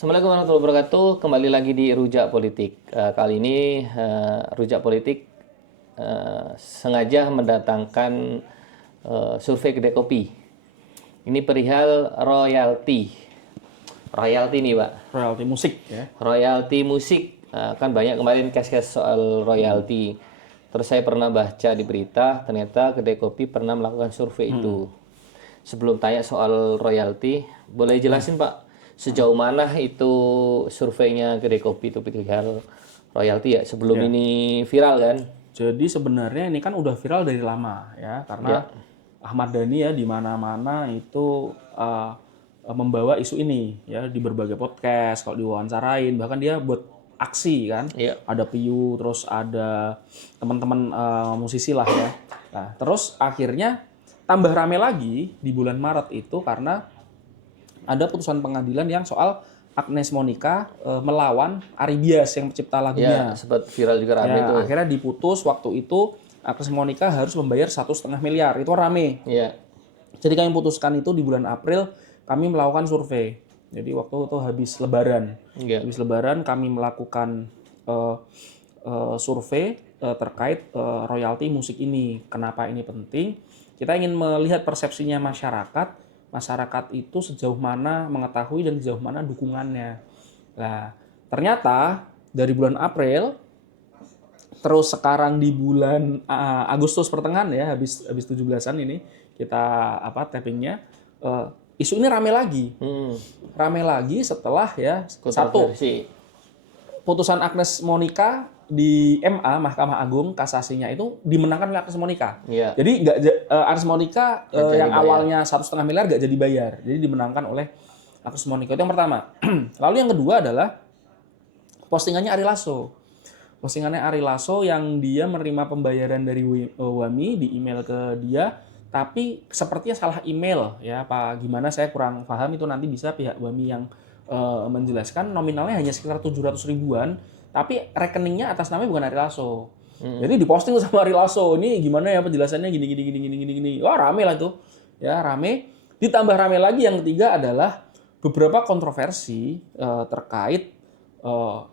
Assalamualaikum warahmatullahi wabarakatuh. Kembali lagi di Rujak Politik. Kali ini Rujak Politik sengaja mendatangkan survei kedai kopi. Ini perihal royalti. Royalti nih, Pak. Royalti musik ya. Royalti musik. Kan banyak kemarin case-case soal royalti. Terus saya pernah baca di berita, ternyata kedai kopi pernah melakukan survei itu. Sebelum tanya soal royalti, boleh jelasin Pak? Sejauh mana itu surveinya kedai kopi itu perihal royalti ya? Sebelum ini viral kan? Jadi sebenarnya ini kan udah viral dari lama ya, karena Ahmad Dhani ya di mana-mana itu membawa isu ini ya di berbagai podcast, kalau diwawancarain, bahkan dia buat aksi kan. Ada PIU, terus ada teman-teman musisi lah ya. Nah, terus akhirnya tambah rame lagi di bulan Maret itu karena ada putusan pengadilan yang soal Agnes Monica melawan Ari Bias yang pencipta lagunya. Ya, sempat viral juga rame tuh. Akhirnya diputus waktu itu Agnes Monica harus membayar 1,5 miliar. Itu rame. Iya. Jadi kami putuskan itu di bulan April kami melakukan survei. Jadi waktu itu habis Lebaran. Habis Lebaran kami melakukan survei terkait royalti musik ini. Kenapa ini penting? Kita ingin melihat persepsinya masyarakat itu sejauh mana mengetahui dan sejauh mana dukungannya. Nah, ternyata dari bulan April terus sekarang di bulan Agustus pertengahan ya, habis 17-an ini kita tappingnya, isu ini rame lagi. Rame lagi setelah ya satu putusan Agnes Monica di MA Mahkamah Agung kasasinya itu dimenangkan oleh Agnes Monica. Jadi Agnes Monica yang awalnya 1,5 miliar nggak jadi bayar. Jadi dimenangkan oleh Agnes Monica. Itu yang pertama. Lalu yang kedua adalah postingannya Ari Lasso. Postingannya Ari Lasso yang dia menerima pembayaran dari WAMI di email ke dia, tapi sepertinya salah email ya. Apa gimana saya kurang paham, itu nanti bisa pihak WAMI yang menjelaskan. Nominalnya hanya sekitar 700 ribuan. Tapi rekeningnya atas namanya bukan Ari Lasso. Jadi diposting sama Ari Lasso. Ini gimana ya penjelasannya gini. Wah, rame lah itu. Ya, rame. Ditambah rame lagi yang ketiga adalah beberapa kontroversi terkait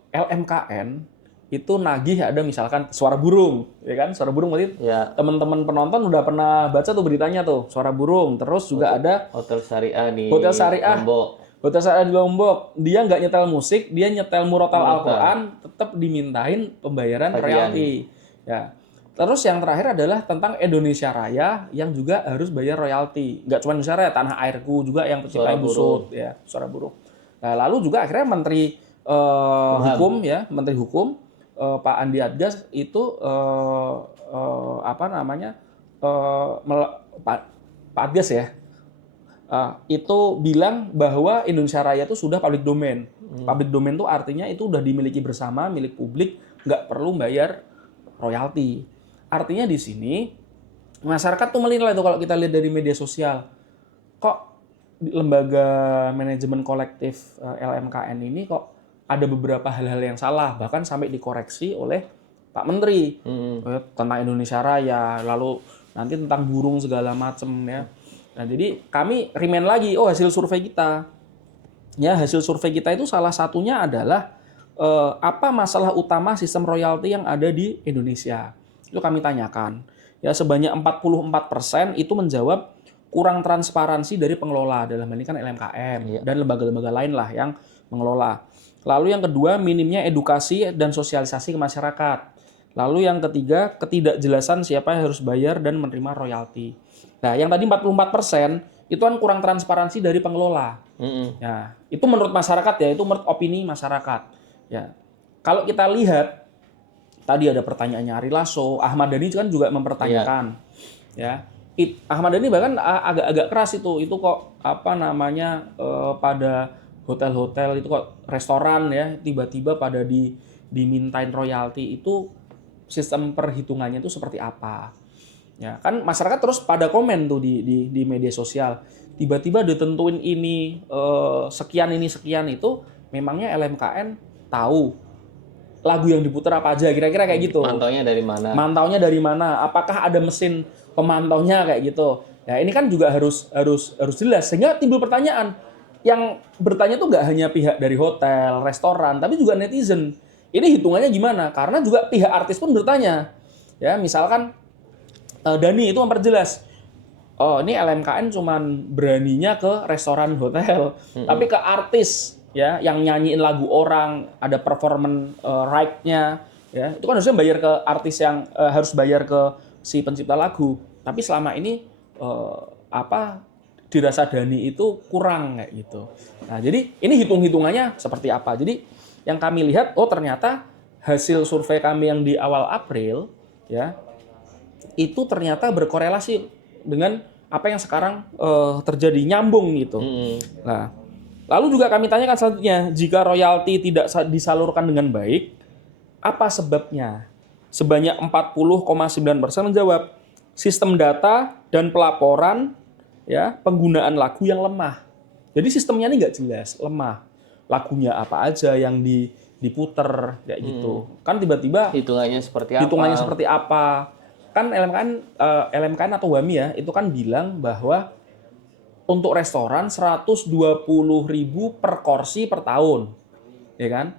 LMKN itu nagih ada misalkan suara burung, ya kan? Suara burung berarti teman-teman penonton udah pernah baca tuh beritanya tuh, suara burung. Terus juga ada Hotel Syariah di Lombok. Hotel Syariah di Lombok, dia nggak nyetel musik, dia nyetel murotal Al-Quran, tetap dimintain pembayaran royalti. Ya. Terus yang terakhir adalah tentang Indonesia Raya yang juga harus bayar royalti. Nggak cuma Indonesia Raya, Tanah Airku juga yang pencipta Busut, ya, suara burung. Nah, lalu juga akhirnya Menteri Menteri Hukum Pak Andi Adgas itu Pak Adgas ya. Itu bilang bahwa Indonesia Raya itu sudah public domain. Public domain itu artinya itu udah dimiliki bersama, milik publik, nggak perlu bayar royalti. Artinya di sini masyarakat tuh menilai tuh kalau kita lihat dari media sosial, kok lembaga manajemen kolektif LMKN ini kok ada beberapa hal-hal yang salah, bahkan sampai dikoreksi oleh Pak Menteri tentang Indonesia Raya, lalu nanti tentang burung segala macam ya. Nah, jadi kami remind lagi, hasil survei kita. Ya, hasil survei kita itu salah satunya adalah apa masalah utama sistem royalti yang ada di Indonesia. Itu kami tanyakan. Ya, sebanyak 44% itu menjawab kurang transparansi dari pengelola, dalam hal ini kan LMKN dan lembaga-lembaga lain lah yang mengelola. Lalu yang kedua, minimnya edukasi dan sosialisasi ke masyarakat. Lalu yang ketiga, ketidakjelasan siapa yang harus bayar dan menerima royalti. Nah, yang tadi 44% itu kan kurang transparansi dari pengelola. Ya, itu menurut masyarakat ya, itu menurut opini masyarakat. Ya, kalau kita lihat tadi ada pertanyaannya Ari Lasso, Ahmad Dhani kan juga mempertanyakan. Ya, Ahmad Dhani bahkan agak keras itu kok pada hotel-hotel itu kok restoran ya tiba-tiba pada dimintain royalti, itu sistem perhitungannya itu seperti apa? Ya, kan masyarakat terus pada komen tuh di media sosial. Tiba-tiba ditentuin ini sekian itu, memangnya LMKN tahu lagu yang diputar apa aja, kira-kira kayak gitu. Mantaunya dari mana? Apakah ada mesin pemantaunya kayak gitu? Ya, ini kan juga harus jelas sehingga timbul pertanyaan. yang bertanya tuh nggak hanya pihak dari hotel, restoran, tapi juga netizen. Ini hitungannya gimana? Karena juga pihak artis pun bertanya. Ya, misalkan Dani itu memperjelas, oh ini LMKN cuman beraninya ke restoran hotel, tapi ke artis ya yang nyanyiin lagu orang, ada performance right-nya, ya itu kan harusnya bayar ke artis yang harus bayar ke si pencipta lagu. Tapi selama ini dirasa Dani itu kurang kayak gitu. Nah jadi ini hitung-hitungannya seperti apa? Jadi yang kami lihat, oh ternyata hasil survei kami yang di awal April ya itu ternyata berkorelasi dengan apa yang sekarang terjadi, nyambung gitu. Nah, lalu juga kami tanyakan selanjutnya, jika royalti tidak disalurkan dengan baik, apa sebabnya? Sebanyak 40,9% menjawab sistem data dan pelaporan ya penggunaan lagu yang lemah. Jadi sistemnya ini nggak jelas, lemah. Lagunya apa aja yang diputer kayak gitu. Kan tiba-tiba Hitungannya seperti apa? Kan LMKN atau WAMI ya, itu kan bilang bahwa untuk restoran 120.000 per kursi per tahun. Ya kan?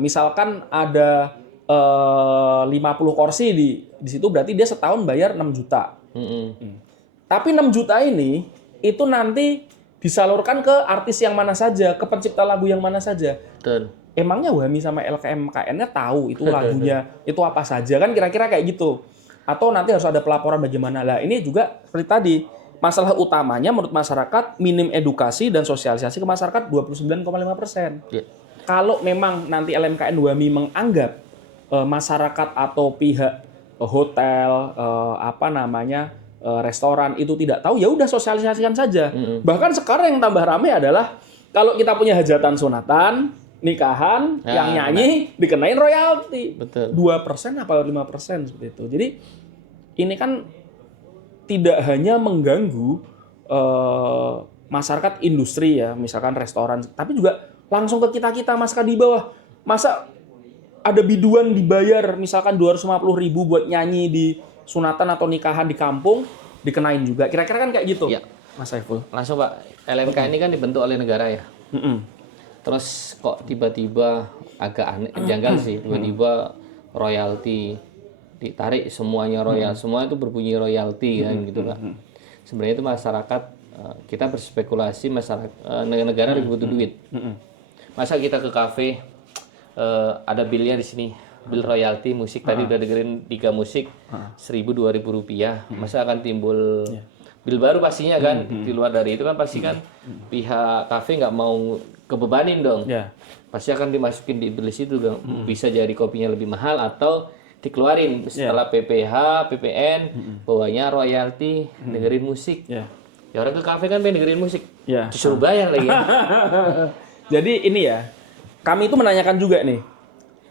Misalkan ada 50 kursi di situ, berarti dia setahun bayar 6 juta. Tapi 6 juta ini itu nanti disalurkan ke artis yang mana saja, ke pencipta lagu yang mana saja. Betul. Emangnya WAMI sama LKMKN-nya tahu itu lagunya itu apa saja, kan kira-kira kayak gitu. Atau nanti harus ada pelaporan bagaimana. Lah ini juga seperti tadi, masalah utamanya menurut masyarakat minim edukasi dan sosialisasi ke masyarakat 29,5%. Kalau memang nanti LMKN WAMI menganggap masyarakat atau pihak hotel restoran itu tidak tahu, ya udah sosialisasikan saja. Bahkan sekarang yang tambah ramai adalah kalau kita punya hajatan sunatan, nikahan, yang nyanyi dikenain royalti. Betul. 2% apa 5% seperti itu. Jadi ini kan tidak hanya mengganggu masyarakat industri ya, misalkan restoran, tapi juga langsung ke kita-kita masyarakat di bawah. Masa ada biduan dibayar misalkan 250.000 buat nyanyi di sunatan atau nikahan di kampung, dikenain juga. Kira-kira kan kayak gitu, ya. Mas Saiful. Langsung Pak, LMK ini kan dibentuk oleh negara ya. Terus kok tiba-tiba agak aneh, janggal sih, tiba-tiba royalti ditarik semuanya royal, semua itu berbunyi royalti kan gitu Pak. Sebenarnya itu masyarakat, kita berspekulasi masyarakat, negara lagi butuh duit. Masa kita ke kafe, ada bilnya di sini, bil royalti musik tadi udah dengerin 3 musik, 1.000-2.000 rupiah, masa akan timbul bil baru pastinya kan. Di luar dari itu kan pasti kan pihak kafe nggak mau kebebanin dong. Pasti akan dimasukin di bil situ dong. Bisa jadi kopinya lebih mahal atau dikeluarin setelah PPH, PPN, bawahnya royalti dengerin musik. Ya orang ke kafe kan pengen dengerin musik, disuruh bayar lagi. Jadi ini ya, kami itu menanyakan juga nih.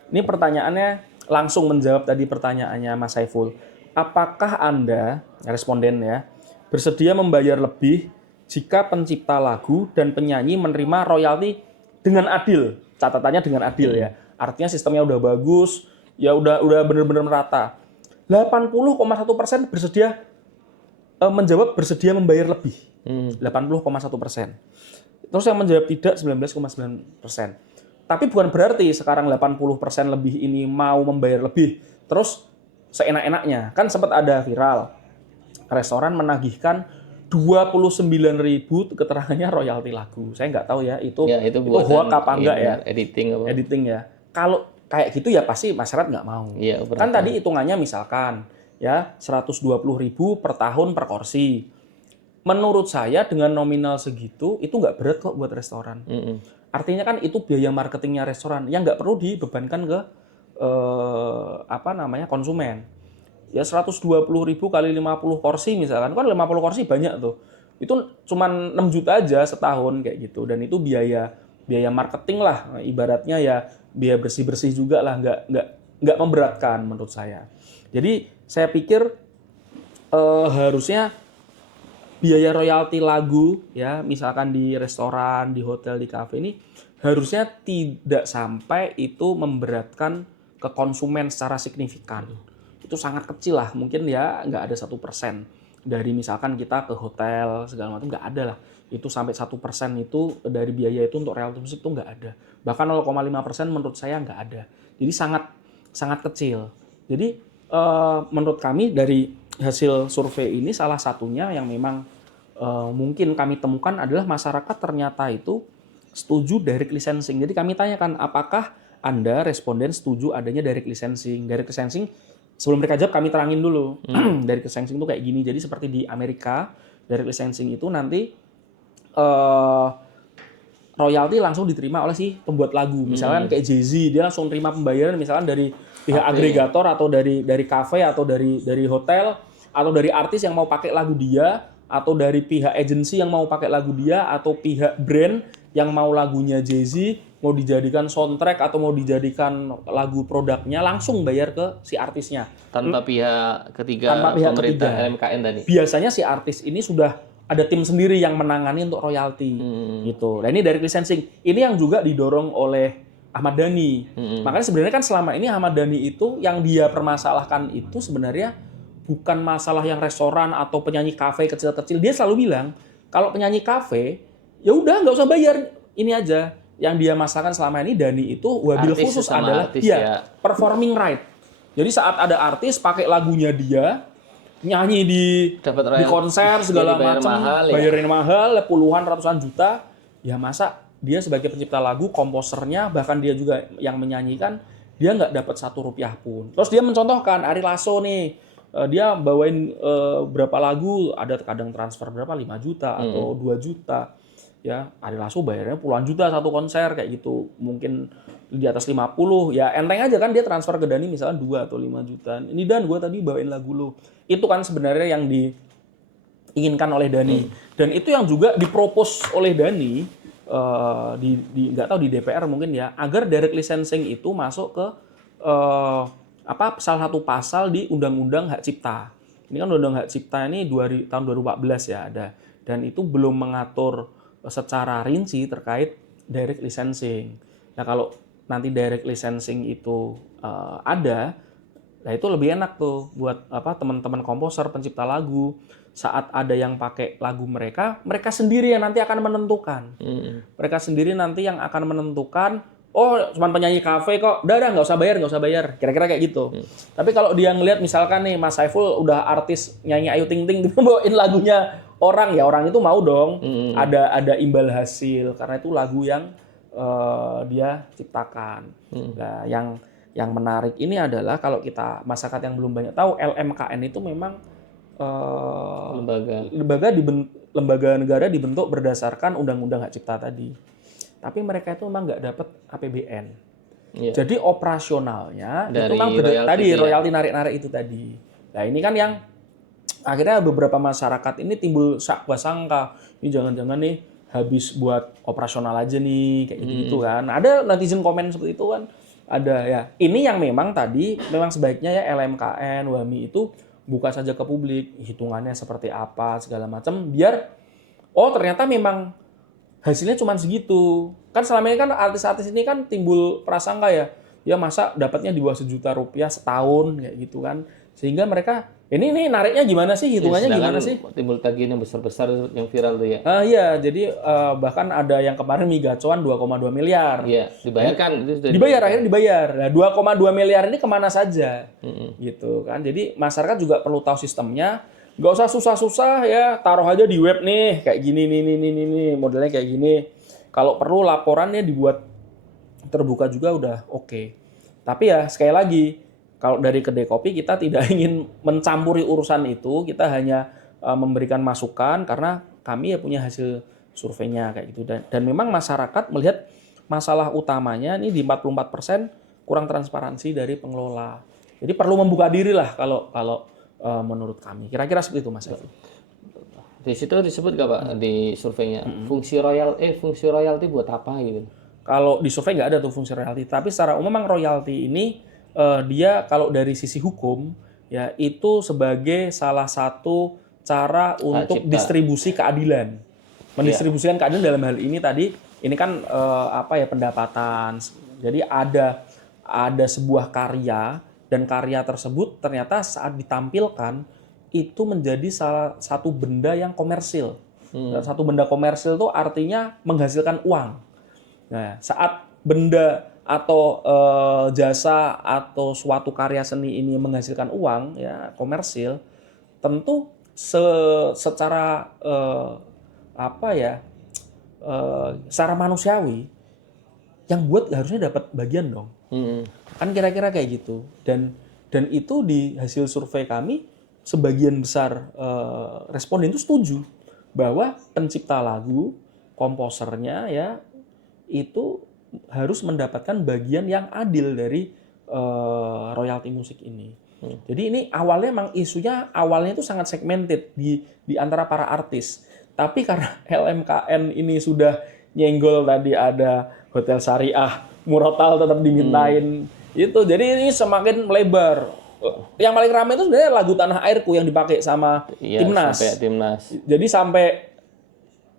Ini pertanyaannya langsung menjawab tadi pertanyaannya Mas Saiful. Apakah Anda, responden ya, bersedia membayar lebih jika pencipta lagu dan penyanyi menerima royalti dengan adil? Catatannya dengan adil ya. Artinya sistemnya udah bagus, ya udah benar-benar merata. 80,1% bersedia menjawab bersedia membayar lebih. 80,1%. Terus yang menjawab tidak 19,9%. Tapi bukan berarti sekarang 80% lebih ini mau membayar lebih terus seenak-enaknya. Kan sempat ada viral. Restoran menagihkan 29.000 keterangannya royalti lagu. Saya nggak tahu ya itu hoax apa enggak ya. Editing ya. Kalau kayak gitu ya pasti masyarakat nggak mau. Ya, kan tadi hitungannya misalkan ya 120.000 per tahun per kursi. Menurut saya dengan nominal segitu itu nggak berat kok buat restoran. Artinya kan itu biaya marketingnya restoran yang nggak perlu dibebankan ke konsumen. Ya 120.000 kali 50 kursi misalkan, kan 50 kursi banyak tuh. Itu cuma 6 juta aja setahun kayak gitu, dan itu biaya marketing lah, ibaratnya ya biaya bersih-bersih juga lah, nggak memberatkan menurut saya. Jadi saya pikir harusnya biaya royalti lagu ya misalkan di restoran, di hotel, di kafe ini harusnya tidak sampai itu memberatkan ke konsumen secara signifikan. Itu sangat kecil lah, mungkin ya nggak ada 1% dari misalkan kita ke hotel segala macam, nggak ada lah. itu sampai 1% itu dari biaya itu untuk royalti musik itu nggak ada. Bahkan 0,5% menurut saya nggak ada. Jadi sangat sangat kecil. Jadi menurut kami dari hasil survei ini salah satunya yang memang mungkin kami temukan adalah masyarakat ternyata itu setuju direct licensing. Jadi kami tanyakan apakah Anda responden setuju adanya direct licensing. Direct licensing sebelum mereka jawab kami terangin dulu. Direct licensing itu kayak gini. Jadi seperti di Amerika, direct licensing itu nanti royalti langsung diterima oleh si pembuat lagu. Misalkan kayak Jay-Z, dia langsung terima pembayaran misalkan dari pihak agregator atau dari kafe atau dari hotel atau dari artis yang mau pakai lagu dia atau dari pihak agensi yang mau pakai lagu dia atau pihak brand yang mau lagunya Jay-Z mau dijadikan soundtrack atau mau dijadikan lagu produknya langsung bayar ke si artisnya. Tanpa pihak ketiga Tanpa pihak pemerintah ketiga. LMKN tadi. Biasanya si artis ini sudah ada tim sendiri yang menangani untuk royalti gitu. Nah ini dari licensing. Ini yang juga didorong oleh Ahmad Dhani. Makanya sebenarnya kan selama ini Ahmad Dhani itu yang dia permasalahkan itu sebenarnya bukan masalah yang restoran atau penyanyi kafe kecil-kecil. Dia selalu bilang kalau penyanyi kafe ya udah nggak usah bayar, ini aja. Yang dia masalahkan selama ini Dhani itu wabil Artis khusus sama adalah artis, ya. performing right. Jadi saat ada artis pakai lagunya dia nyanyi di Dapat konser segala dibayar macam, mahal, ya. bayarin mahal puluhan ratusan juta, ya masa dia sebagai pencipta lagu, komposernya, bahkan dia juga yang menyanyikan, dia nggak dapat 1 rupiah pun. Terus dia mencontohkan Ari Lasso nih, dia bawain berapa lagu, ada kadang transfer berapa 5 juta atau 2 juta. Ya, Ari Lasso bayarnya puluhan juta 1 konser kayak gitu. Mungkin di atas 50, ya enteng aja kan dia transfer ke Dhani misalnya 2 atau 5 juta. Ini Dan, gue tadi bawain lagu lo. Itu kan sebenarnya yang diinginkan oleh Dhani. Dan itu yang juga dipropos oleh Dhani, nggak tahu di DPR mungkin ya, agar direct licensing itu masuk ke salah satu pasal di Undang-Undang Hak Cipta. Ini kan Undang-Undang Hak Cipta ini tahun 2014 ya ada. Dan itu belum mengatur secara rinci terkait direct licensing. Nah kalau nanti direct licensing itu ada, nah itu lebih enak tuh buat teman-teman komposer, pencipta lagu. Saat ada yang pakai lagu mereka sendiri yang nanti akan menentukan. Mereka sendiri nanti yang akan menentukan, oh cuma penyanyi kafe kok, udah nggak usah bayar. Kira-kira kayak gitu. Tapi kalau dia ngelihat misalkan nih Mas Saiful udah artis nyanyi Ayu Ting Ting, bawain lagunya orang, ya orang itu mau dong. Ada imbal hasil karena itu lagu yang dia ciptakan. Nah, yang menarik ini adalah kalau kita masyarakat yang belum banyak tahu, LMKN itu memang lembaga negara dibentuk berdasarkan Undang-Undang Hak Cipta tadi. Tapi mereka itu memang nggak dapat APBN. Yeah. Jadi operasionalnya dari itu memang royalti narik-narik itu tadi. Nah ini kan yang akhirnya beberapa masyarakat ini timbul sangka, ini jangan-jangan nih habis buat operasional aja nih kayak gitu kan. Ada netizen komen seperti itu kan. Ada ya. Ini yang memang tadi memang sebaiknya ya LMKN, WAMI itu buka saja ke publik, hitungannya seperti apa segala macam biar ternyata memang hasilnya cuma segitu. Kan selama ini kan artis-artis ini kan timbul prasangka ya masa dapatnya di bawah Rp1 juta setahun kayak gitu kan. Sehingga mereka ini nariknya gimana sih, hitungannya gimana sih? Timbul tagihan yang besar-besar yang viral tuh ya. Iya, jadi bahkan ada yang kemarin migacuan 2,2 miliar. Iya, dibayarkan itu sudah akhirnya dibayar. Nah, 2,2 miliar ini kemana saja? Gitu kan. Jadi masyarakat juga perlu tahu sistemnya. Nggak usah susah-susah ya, taruh aja di web nih, kayak gini nih, modelnya kayak gini. Kalau perlu laporannya dibuat terbuka juga udah oke. Tapi ya sekali lagi, kalau dari kedai kopi kita tidak ingin mencampuri urusan itu, kita hanya memberikan masukan karena kami ya punya hasil surveinya kayak gitu. Dan memang masyarakat melihat masalah utamanya ini di 44% kurang transparansi dari pengelola. Jadi perlu membuka diri lah kalau menurut kami. Kira-kira seperti itu Mas Evi. Di situ disebut nggak Pak di surveinya fungsi royalti buat apa gitu? Kalau di survei nggak ada tuh fungsi royalti. Tapi secara umum memang royalti ini dia kalau dari sisi hukum ya itu sebagai salah satu cara untuk distribusi keadilan. Mendistribusikan keadilan dalam hal ini tadi ini kan pendapatan. Jadi ada sebuah karya dan karya tersebut ternyata saat ditampilkan itu menjadi salah satu benda yang komersil. Dan satu benda komersil itu artinya menghasilkan uang. Nah, saat benda atau jasa atau suatu karya seni ini menghasilkan uang, ya komersil, tentu secara apa ya, secara manusiawi, yang buat harusnya dapat bagian dong. Kan kira-kira kayak gitu. Dan itu di hasil survei kami, sebagian besar responden itu setuju bahwa pencipta lagu, komposernya ya itu harus mendapatkan bagian yang adil dari royalti musik ini. Jadi ini awalnya memang isunya awalnya itu sangat segmented di antara para artis. Tapi karena LMKN ini sudah nyenggol, tadi ada Hotel Syariah, Murotal tetap dimintain itu. Jadi ini semakin melebar. Yang paling ramai itu sebenarnya lagu Tanah Airku yang dipakai sama Timnas. Sampai Timnas. Jadi sampai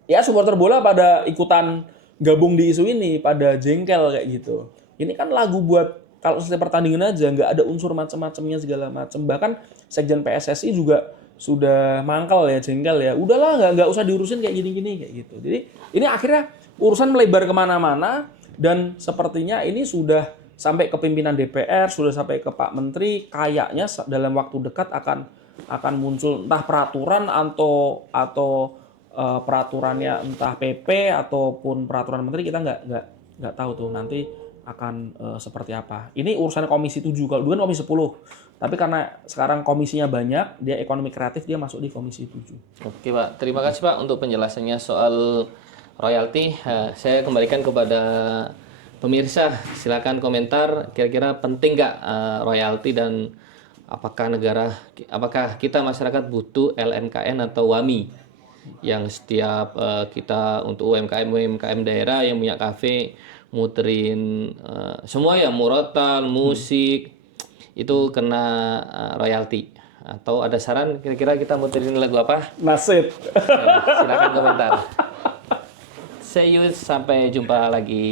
ya supporter bola pada ikutan gabung di isu ini, pada jengkel kayak gitu. Ini kan lagu buat kalau selesai pertandingan aja, nggak ada unsur macam-macamnya segala macam. Bahkan Sekjen PSSI juga sudah mangkel ya, jengkel ya. Udahlah, nggak usah diurusin kayak gini-gini kayak gitu. Jadi ini akhirnya urusan melebar kemana-mana dan sepertinya ini sudah sampai ke pimpinan DPR, sudah sampai ke Pak Menteri. Kayaknya dalam waktu dekat akan muncul entah peraturan atau peraturannya entah PP ataupun peraturan menteri, kita nggak tahu tuh nanti akan seperti apa. Ini urusan Komisi 7, kalau dulu kan Komisi 10. Tapi karena sekarang komisinya banyak, dia ekonomi kreatif, dia masuk di Komisi 7. Oke Pak, terima kasih Pak untuk penjelasannya soal royalti. Saya kembalikan kepada pemirsa, silakan komentar kira-kira penting nggak royalti dan apakah kita masyarakat butuh LMKN atau WAMI yang setiap kita untuk UMKM daerah yang punya kafe muterin semua ya, murotal, musik itu kena royalti. Atau ada saran kira-kira kita muterin lagu apa? Nasib. Silakan komentar. See you, sampai jumpa lagi.